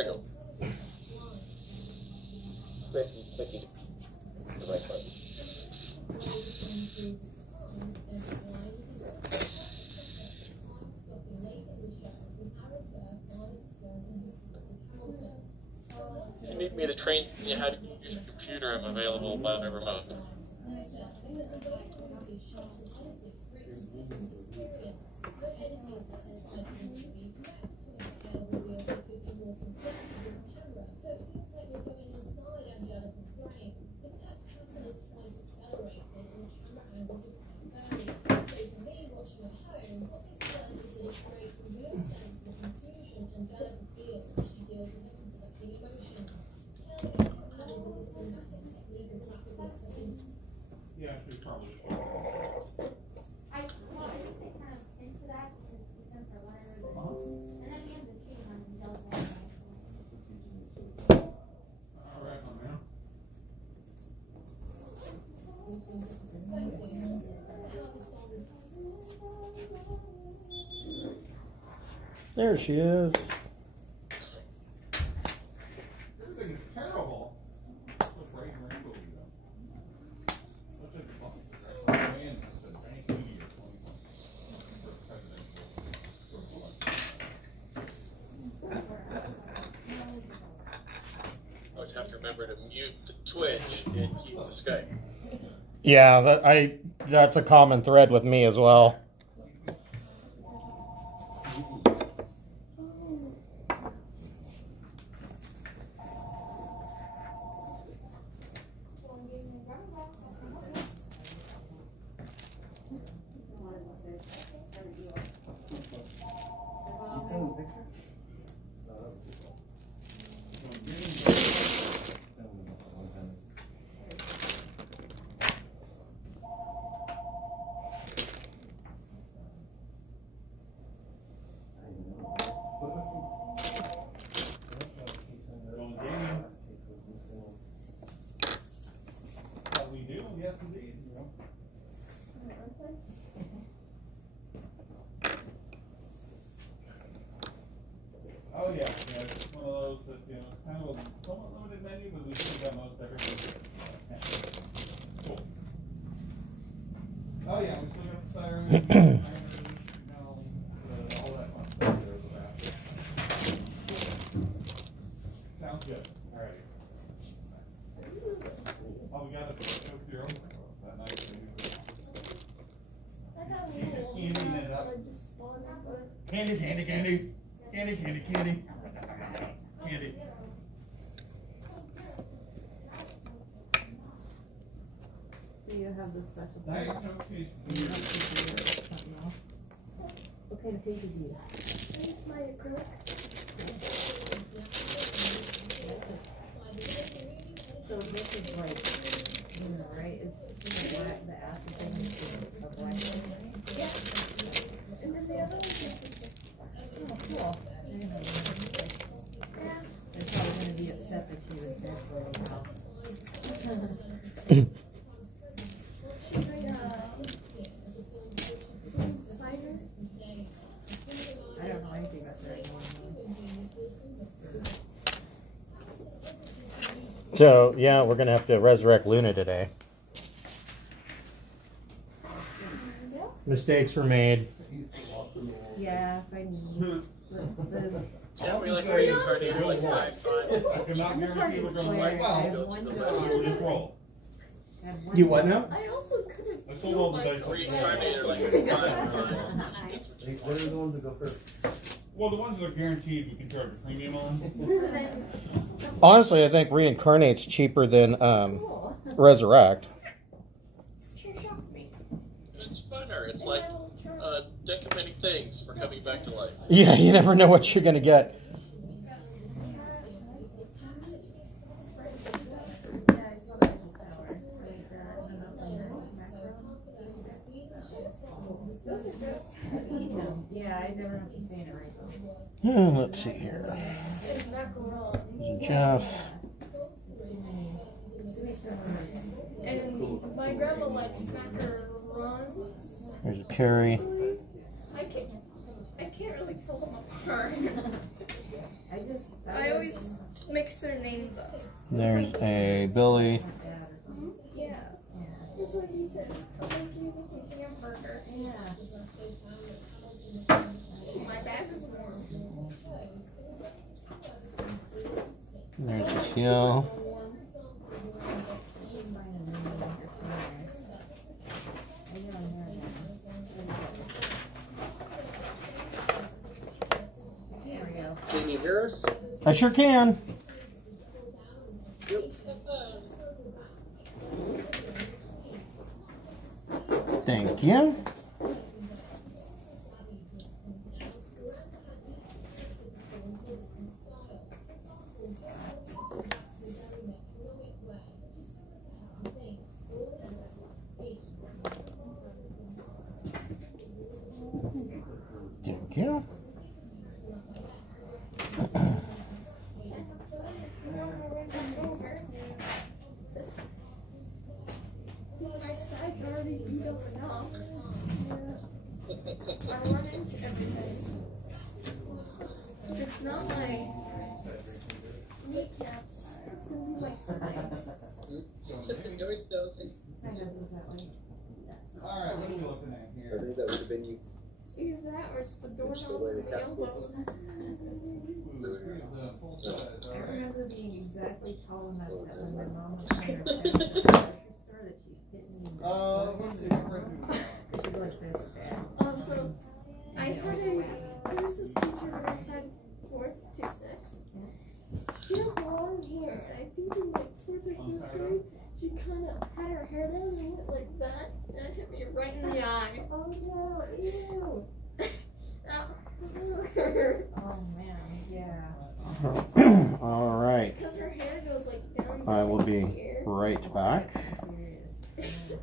The right button. If you need me to train you how to use your computer, I'm available by remote. Yeah, she probably should. I think they kind of into that because we sent our letter, and at the end of the shooting on him, that was All right, my man. There she is. Everything is terrible. What's a bright rainbow, though? What's it called? Man, that's a banking year. Always have to remember to mute the Twitch and keep the Skype. Yeah, that's a common thread with me as well. Yes, indeed. Oh yeah, it's one of those that, it's kind of a somewhat limited menu, but we still got most everything. Cool. Oh yeah, we still got the siren, all that fun stuff there. Sounds good. All right. Oh, we got to go through that nice thing. She's just candying it up. Candy, candy, candy. Candy, candy, candy. Candy. Do you have the special I page? have no case. What kind of paper do you have? It's my acrylic. So this is like, right? It's black, the acid thing is a black thing, right? Yeah. And then the other one is just Oh, cool. They're probably going to be upset that she was there for a little while. she's like a fighter. I don't know anything about that anymore. So, yeah, we're going to have to resurrect Luna today. Mistakes were made. Yeah, if I need. Yeah, we like reincarnated like 5 times. I cannot guarantee we're going to write well. We'll just roll. You what now? I also couldn't. I sold all the dice. Reincarnated like 5 times. What are the ones that go first? Well, the ones that are guaranteed we can charge a premium on. Honestly, I think reincarnate's cheaper than resurrect. Sure shocked me. It's funner. It's like a deck of many things for coming back to life. Yeah, you never know what you're going to get. Yeah, I never have to say it right. Let's see here. There's macaroni. Jeff. And my grandma likes macarons. There's a Terry. I can't really tell them apart. I always always mix their names up. There's a Billy. Yeah. That's what he said. Thank you for taking a burger. Yeah. My bag is warm. There's a Shield. Can you hear us? I sure can. Yep. Thank you. Thank you. My side's already beat up enough. Yeah. I run into everything. It's not my kneecaps. It's gonna be my sides. Alright, what are we looking at I here? think that would have been you. Either that or it's the doorknobs and the elbows. I remember being exactly tall enough that when my mom was trying her chest at the grocery store that she hit me in the Let's see, we're ready to go. she'd go like this with that. So I had there was this teacher when I had 4th to 6th. She has long hair, and I think in like 4th or 5th grade, she kind of had her hair down and went like that, and it hit me right in the eye. Oh no, ew. That hurt. Oh man, yeah. All right. Because her hair goes like down. I will be here. right back. Serious.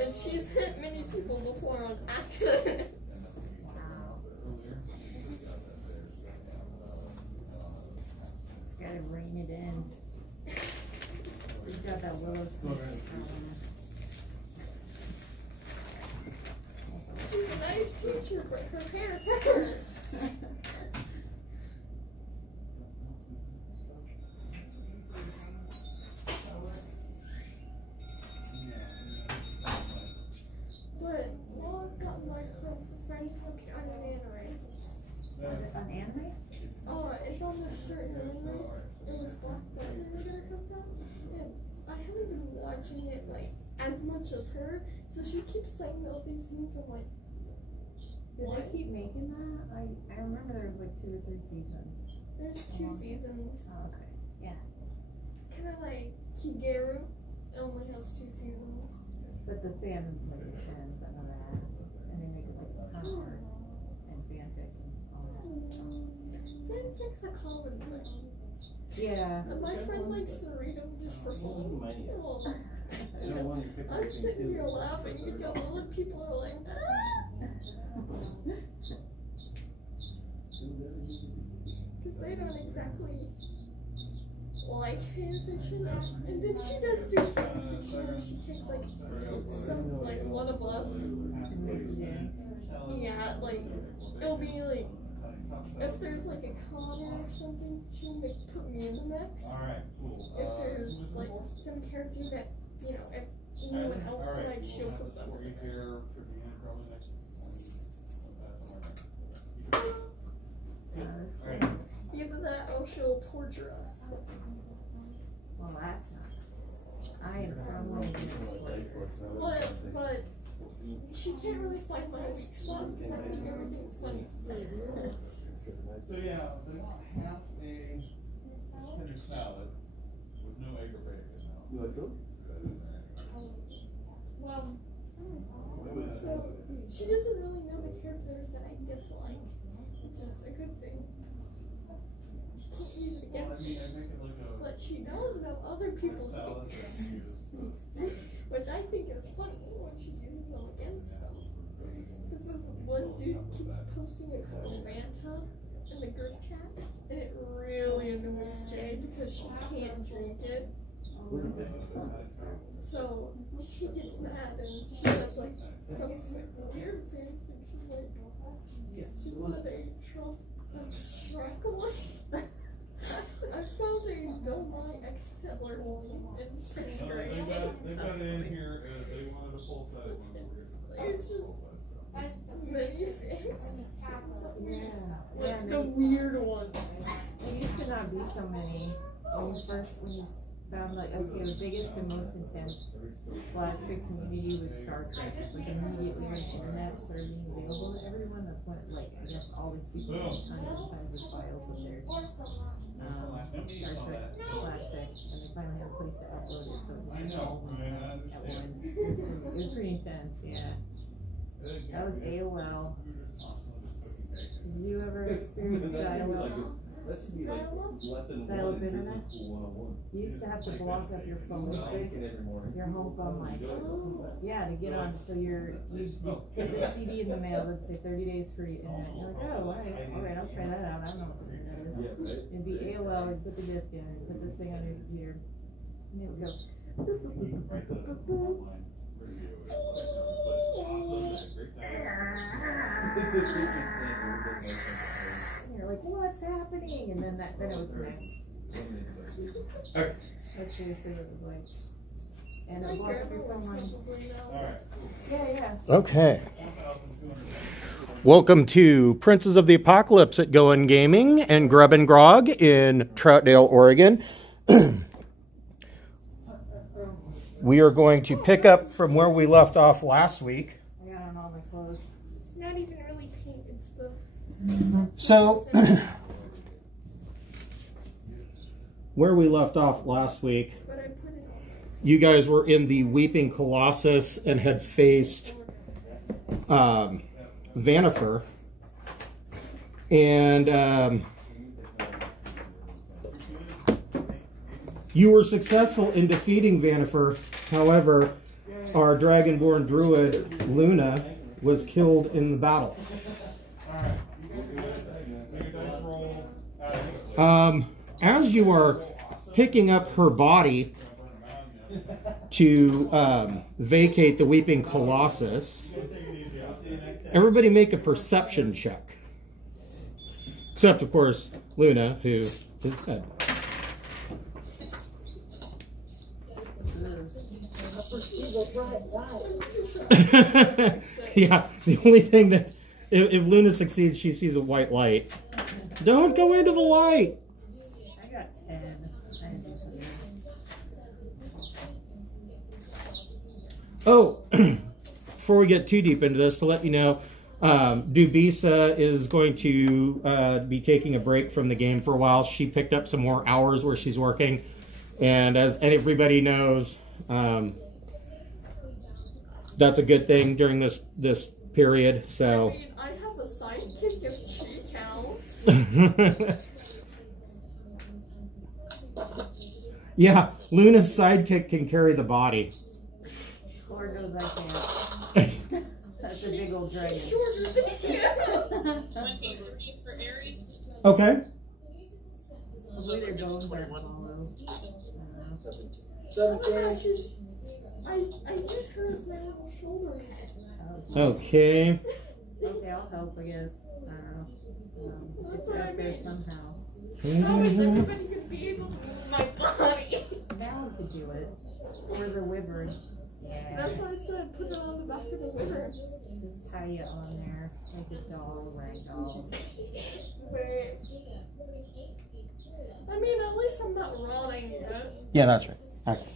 And she's hit many people before on accident. Wow. Just gotta rein it in. We've got that willow stick. She's a nice teacher, but her hair hurts. But now I've got my friend hooked on an anime. An anime? Oh, it's on the shirt and anime. It was Black Button we're gonna come from. And I haven't been watching it like as much as her, so she keeps saying all these things. I'm like, Did they keep making that? I remember there was like 2 or 3 seasons. there's 2 seasons. Oh, okay. Yeah. Kind of like Kigeru only has 2 seasons. But the fans make it and some of that. And they make it like cover and fanfic and all that. Fanfic's a common thing. Yeah. And my friend likes to read them just for fun. Well, You don't want your picture I'm to sitting be here laughing because other people are like, ah! Because they don't exactly like fanfiction. And then she does do fanfiction where she takes like some, like one of us. Yeah, like, it'll be like, if there's like a comment or something, she'll put me in the mix. Alright, cool. If there's like some character that, you know, if anyone else likes, she'll put them in the mix. Either that or she'll torture us. Well, that's not nice. I am firmly against torture. But she can't really find my weak spot because I think everything's funny. So yeah, they want half a spinach salad with no egg or bacon. You want to go? Well, so she doesn't really know the characters that I dislike, which is a good thing. She can't use it against me, but she does know other people's weaknesses, which I think is funny when she uses them against them. Because this one dude keeps posting a Fanta in the group chat, and it really annoys Jay because she can't drink it. So she gets mad and she has like some weird fanfiction like she wanted a Trump struggling. I found a Bill Nye ex-Hitler one in 6th grade. They got it in here. They wanted a full set. It's just many things. Yeah. Like the weird ones. There used to not be so many. When you found like, okay, the biggest and most intense /big community was Star Trek. It's like immediately when the internet started being available to everyone, that's when it, like, I guess all these people had tons and tons of files of their Star Trek /big, and they finally had a place to upload it, so it was all at once. It was pretty intense, yeah. That was AOL. Did you ever experience AOL? That should be like lesson Dial-up 1 in internet? business school 101. You used to have to block up your phone, Every morning. your home phone line. Yeah, to get on, so you get the CD in the mail that'd say 30 days free internet. You're like, oh, alright, I'll try that out. I don't know what the internet is. Yeah, right. It'd be AOL, and put the disc in, and put this thing on your computer. And it would go. Boop, boop, boop, boop, boop, boop, boop. And you're like, what's happening? And then it would connect. Okay. That's seriously what it was like. And My it blocked up grandma your phone would line. probably know. All right. Yeah. Okay. Welcome to Princes of the Apocalypse at Goin' Gaming and Grub and Grog in Troutdale, Oregon. We are going to pick up from where we left off last week. I got on all my clothes. It's not even really pink, it's the... So, where we left off last week, But I put it on. you guys were in the Weeping Colossus and had faced Vanifer. And you were successful in defeating Vanifer. However, our Dragonborn Druid, Luna, was killed in the battle. As you are picking up her body to vacate the Weeping Colossus, everybody make a perception check. Except, of course, Luna, who is dead. Yeah, the only thing that, if Luna succeeds, she sees a white light. Don't go into the light! I got 10. Oh, before we get too deep into this, to let you know, Dubisa is going to be taking a break from the game for a while. She picked up some more hours where she's working. And as everybody knows, that's a good thing during this period. So I mean, I have a sidekick if she counts. Yeah, Luna's sidekick can carry the body. Lord knows I can't. That's a big old dragon. She's shorter than you. Okay. Hopefully their bones aren't hollow. 17. I use her as my little shoulder head. Okay. Okay, I'll help, I guess. I don't know. That's It's what I up there mean. somehow. How is everybody gonna be able to move my body? Val could do it. Or the wyvern. Yeah. That's why I said put it on the back of the river. Just tie you on there. Make a doll, rag doll. Wait. I mean, at least I'm not rotting yet. Yeah, that's right. Okay.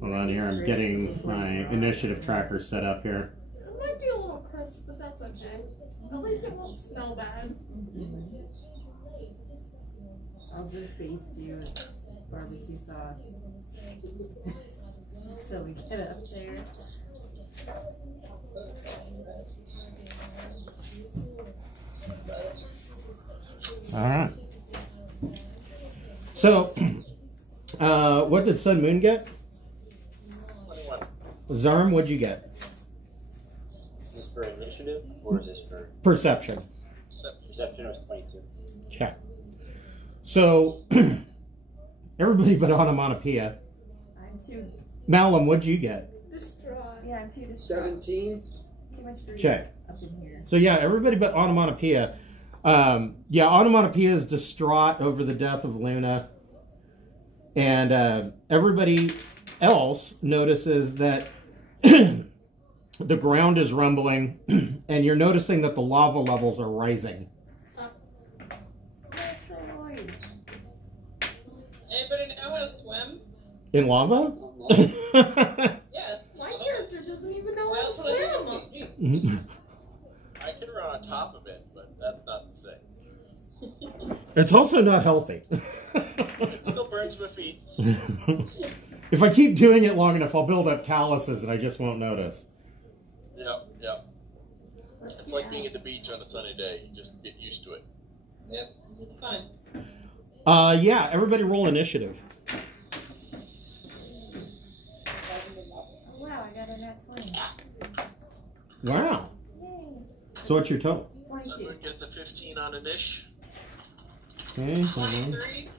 Hold on here. I'm getting my initiative tracker set up here. It might be a little crisp, but that's okay. At least it won't smell bad. I'll just baste you with barbecue sauce. So we get up there. Alright. So, what did Sun Moon get? 21. Zarm, what'd you get? Is this for initiative or is this for Perception. perception? Was 22. Okay. So, everybody but Onomatopoeia. I'm too. Malum, what'd you get? Distraught. Yeah, I'm too distraught. 17. Too much grief Check. up in here. So yeah, everybody but Onomatopoeia. Yeah, Onomatopoeia is distraught over the death of Luna. And everybody else notices that the ground is rumbling, and you're noticing that the lava levels are rising. Anybody know how to swim? In lava? Yes. My character doesn't even know how That's to what I swim. did. I can run on top of it, but that's not the same. It's also not healthy. It still burns my feet. If I keep doing it long enough, I'll build up calluses and I just won't notice. Yep, yep. It's like being at the beach on a sunny day. You just get used to it. Yep, it's fine. Yeah, everybody roll initiative. Oh, wow, I got a nat 20. Wow. Yay. So what's your total? 22. Someone gets a 15 on a niche. Okay, hold on. 23.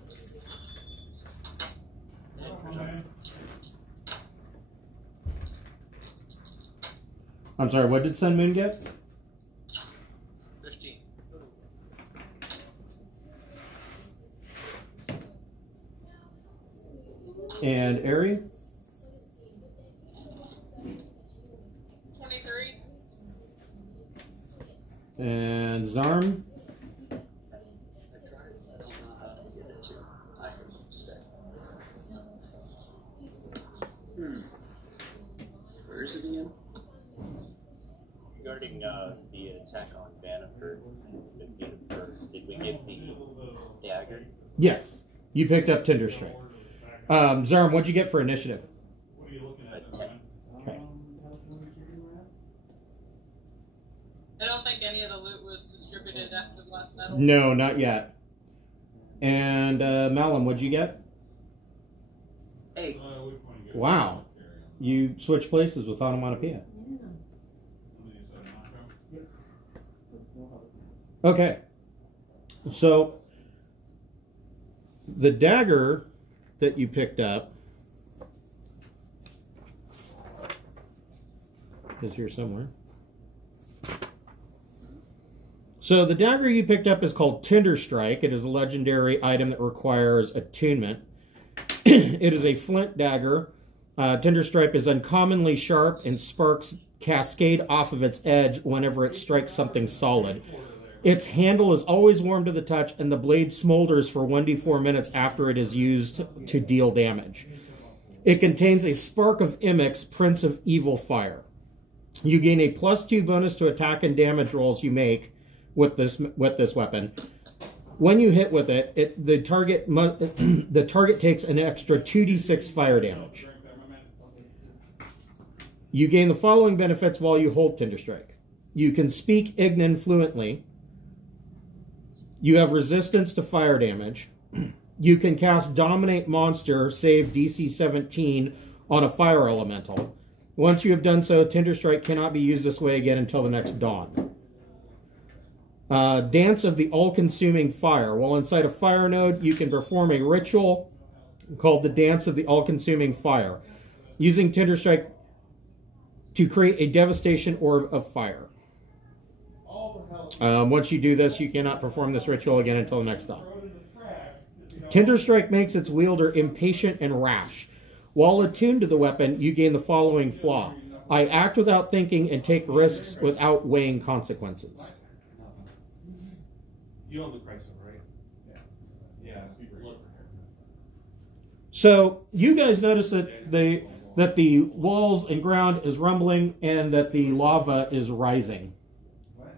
I'm sorry, what did Sun Moon get? 15. And Ari? 23. And Zarm? Where is it again? Regarding the attack on Bannifer, did we get the dagger? Yes. You picked up Tinder Strike. Zarm, what'd you get for initiative? What are you looking at? Okay. Okay. I don't think any of the loot was distributed after the last battle. No, not yet. And Malum, what'd you get? Hey. Wow. You switched places with Onomatopoeia. Okay. So, the dagger that you picked up is here somewhere. So, the dagger you picked up is called Tinder Strike. It is a legendary item that requires attunement. It is a flint dagger. Tinder Strike is uncommonly sharp, and sparks cascade off of its edge whenever it strikes something solid. Its handle is always warm to the touch, and the blade smolders for 1d4 minutes after it is used to deal damage. It contains a spark of Imix, Prince of Evil Fire. You gain a +2 bonus to attack and damage rolls you make with this weapon. When you hit with it, the target takes an extra 2d6 fire damage. You gain the following benefits while you hold Tinder Strike. You can speak Ignan fluently. You have resistance to fire damage. You can cast Dominate Monster, save DC 17 on a fire elemental. Once you have done so, Tinder Strike cannot be used this way again until the next dawn. Dance of the All-Consuming Fire. While inside a fire node, you can perform a ritual called the Dance of the All-Consuming Fire, using Tinder Strike to create a devastation orb of fire. Once you do this, you cannot perform this ritual again until the next dawn. Tinder Strike makes its wielder impatient and rash. While attuned to the weapon, you gain the following flaw. I act without thinking and take risks without weighing consequences. You own the price of, right? Yeah. Yeah. So you guys notice that the walls and ground is rumbling and that the lava is rising.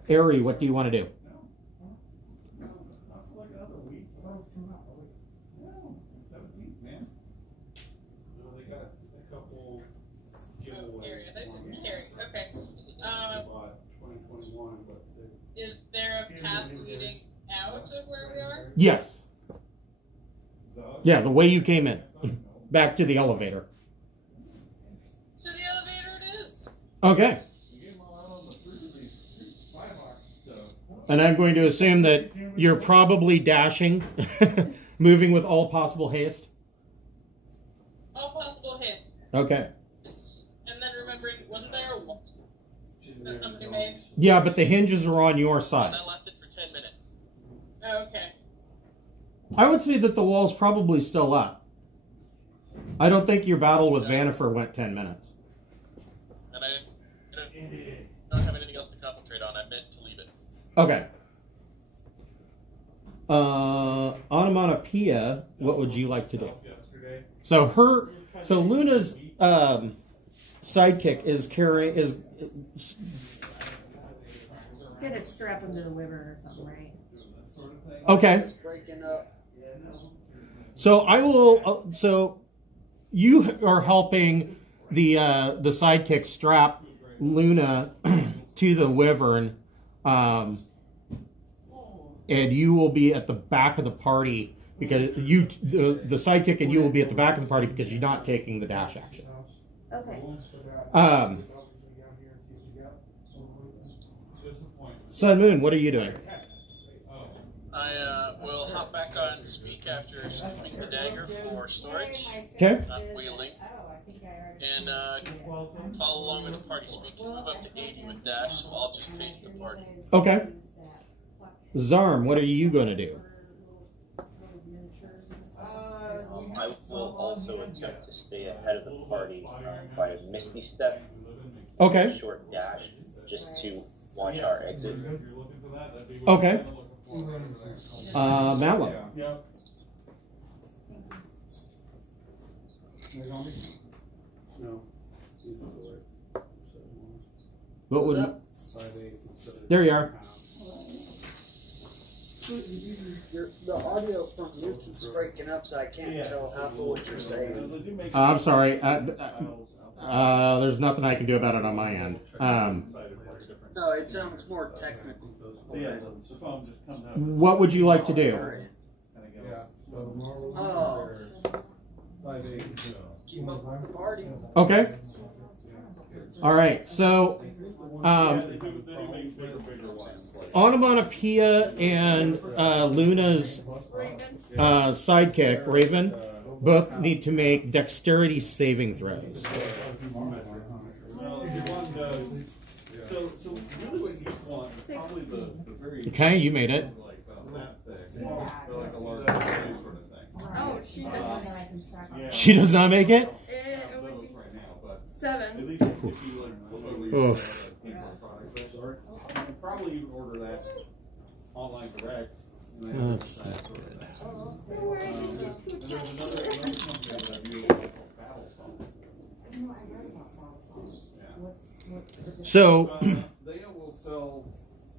Ari, what do you want to do? Okay. Is there a path leading out of where we are? Yes. Yeah, the way you came in. Back to the elevator. To the elevator it is. Okay. And I'm going to assume that you're probably dashing, moving with all possible haste. All possible hit. Okay. And then remembering, wasn't there a wall that somebody made? Yeah, but the hinges are on your side. That lasted for 10 minutes. Okay. I would say that the wall's probably still up. I don't think your battle with Vanifer went 10 minutes. And I don't have anything else to concentrate on. I meant to leave it. Okay. Onomatopoeia, what would you like to do? So Luna's sidekick is Get a strap him to the wyvern or something, right? okay. Breaking up. So I will. So you are helping the sidekick strap Luna to the wyvern, and you will be at the back of the party because the sidekick and you will be at the back of the party because you're not taking the dash action. Okay. Sun Moon, what are you doing? I will hop back on speak after shooting the dagger for storage. Okay. Wheeling. And follow along with the party speak. Move up to 80 with dash, so I'll just face the party. Okay. Zarm, what are you going to do? I will also attempt to stay ahead of the party by a misty step, Okay. a short dash, just to watch our exit. Okay. Mallow. What would? There you are. The audio from you keeps breaking up, so I can't tell half of what you're saying. I'm sorry. There's nothing I can do about it on my end. No, it sounds more technical. What would you like to do? Oh. Keep up with the party. Okay. All right. So, Onomatopoeia and Luna's sidekick, Raven, both need to make dexterity saving throws. So really what you want is probably the very Okay, you made it. like that thick. Like a large sort of thing. Oh, she does. She does not make it? It would be right now, but 7. at least if you like totally Oof. probably you can order that online direct. That's not good. No worries, just keep And there's touching another it. company that I do called Battle Song. So, They will sell.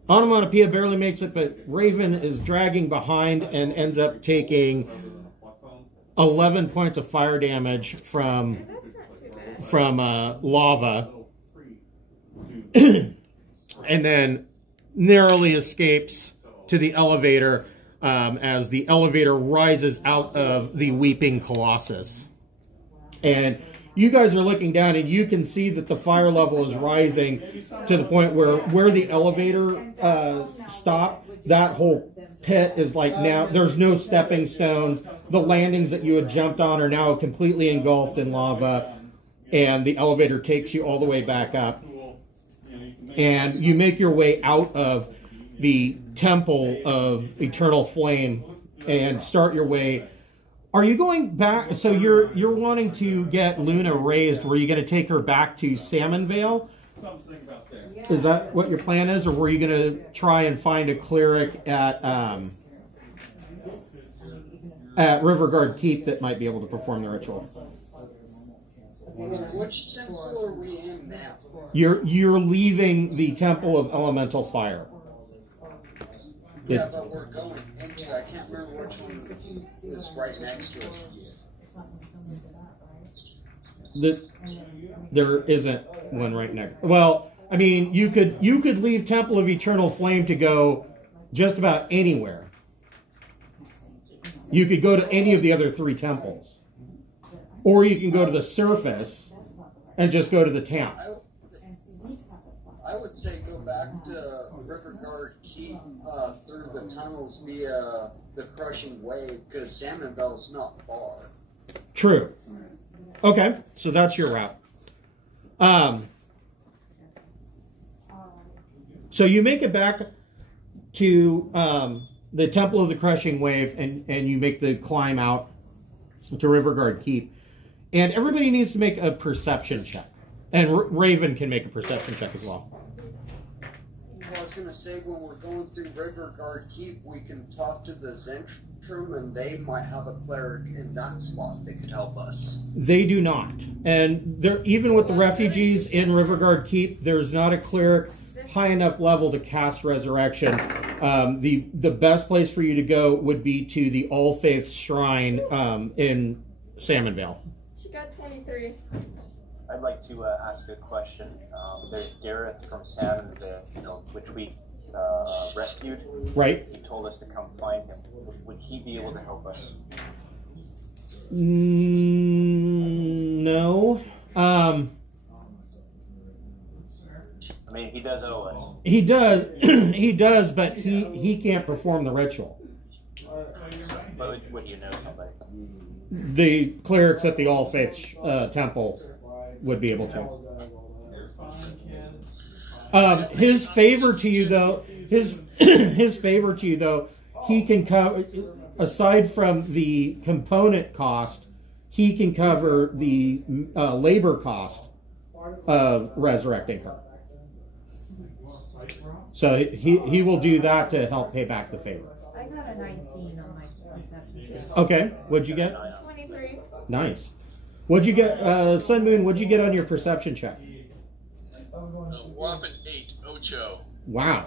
Onomatopoeia barely makes it, but Raven is dragging behind and ends up taking 11 points of fire damage from lava, and then narrowly escapes to the elevator as the elevator rises out of the Weeping Colossus. And you guys are looking down, and you can see that the fire level is rising to the point where the elevator stopped. That whole pit is like now, there's no stepping stones. The landings that you had jumped on are now completely engulfed in lava, and the elevator takes you all the way back up. And you make your way out of the Temple of Eternal Flame and start your way. Are you going back? So you're wanting to get Luna raised. Were you going to take her back to Salmonvale? Is that what your plan is, or were you going to try and find a cleric at Riverguard Keep that might be able to perform the ritual? Which temple are we in now? You're leaving the Temple of Elemental Fire. Yeah, but we're going into. I can't remember which one is right next to it. There isn't one right next. Well, I mean, you could leave Temple of Eternal Flame to go just about anywhere. You could go to any of the other 3 temples, or you can go to the surface and just go to the town. I would say go back to Riverguard Keep through the tunnels via the Crushing Wave, because Salmonvale's not far. True. Okay, so that's your route. So you make it back to the Temple of the Crushing Wave, and you make the climb out to Riverguard Keep. And everybody needs to make a perception check. And Raven can make a perception check as well. Well, I was going to say, when we're going through Riverguard Keep, we can talk to the Zentrum, and they might have a cleric in that spot that could help us. They do not. And there, even with the refugees in Riverguard Keep, there's not a cleric high enough level to cast Resurrection. The best place for you to go would be to the All Faith Shrine in Salmonvale. She got 23. I'd like to ask a question. There's Gareth from Salmonvale, which we rescued. Right. He told us to come find him. Would he be able to help us? No. I mean, he does owe us. He does. He does, but he can't perform the ritual. But would you know somebody? The clerics at the All Faith Temple would be able to. His favor to you, though, his favor to you, though, he can cover, aside from the component cost, he can cover the labor cost of resurrecting her. So he will do that to help pay back the favor. I got a 19 on my perception. Okay, what'd you get? 23. Nice. What'd you get, Sun Moon? What'd you get on your perception check? Whopping 8, Ocho. Wow.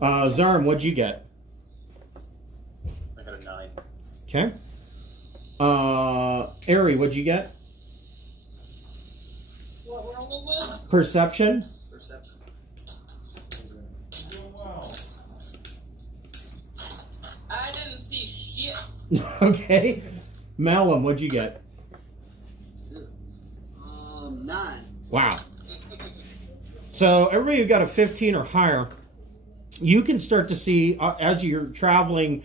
Zarm, what'd you get? I got a 9. Okay. Ari, what'd you get? What roll was this? Perception. I didn't see shit. Okay. Malum, what'd you get? 9. Wow. So everybody who got a 15 or higher, you can start to see as you're traveling